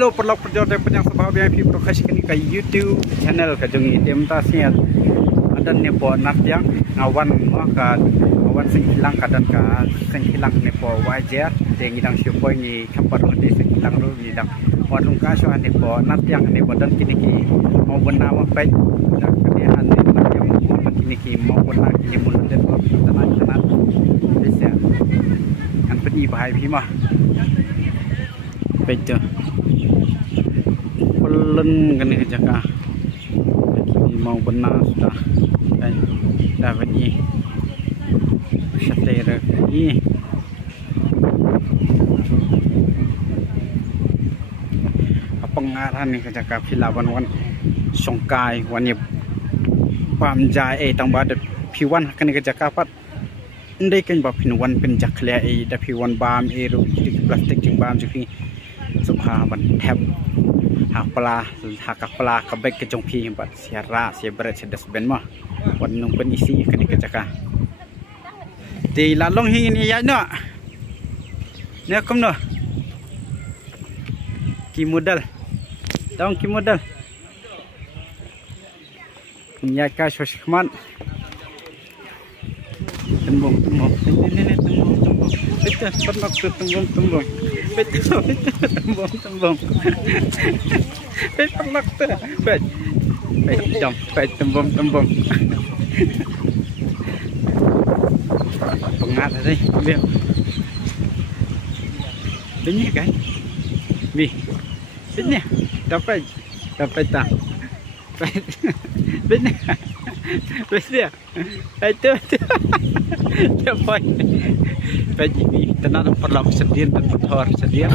Halo perlok perjalanan yang sebab VIP Prokasi kini ke YouTube channel kajongi demtasnya ada nepo nak yang ngawan maka ngawan sing hilang kadan ka sing hilang nepo wajar deng idang syupoi ni kampar de sing hilang ru ni dang warung ka so nepo nak yang nepo dan kini ki mau benar apa nak kedihan nak yang mau kini ki mau benar kini mun den ko tanah desa kan pedi bahai pi mah betul pelan kan ni jaga ini mau benar sudah dan dah begini setir ini pengarah ni jaga pilawan wan songkai wan ni pamjai tang bad piwan kan ni jaga pat ndai kan ba pinwan pen jakle da piwan bam ru plastik jing bam jiki subha ban thep hak pala hak pala kebek ke jongpi empat siara sia berat sedes ben mah wan nung pen isi kan dikecaka di lalong hi ni ya no ne kom no ki modal daun ki modal nya ka sosman tembong ini tembong betul pernah tembong betul tembong pernah tembong pengat tadi ambil ini kan ini dapat tak benar betul itu dapat bagi tenang perlu sedia dan motor sedia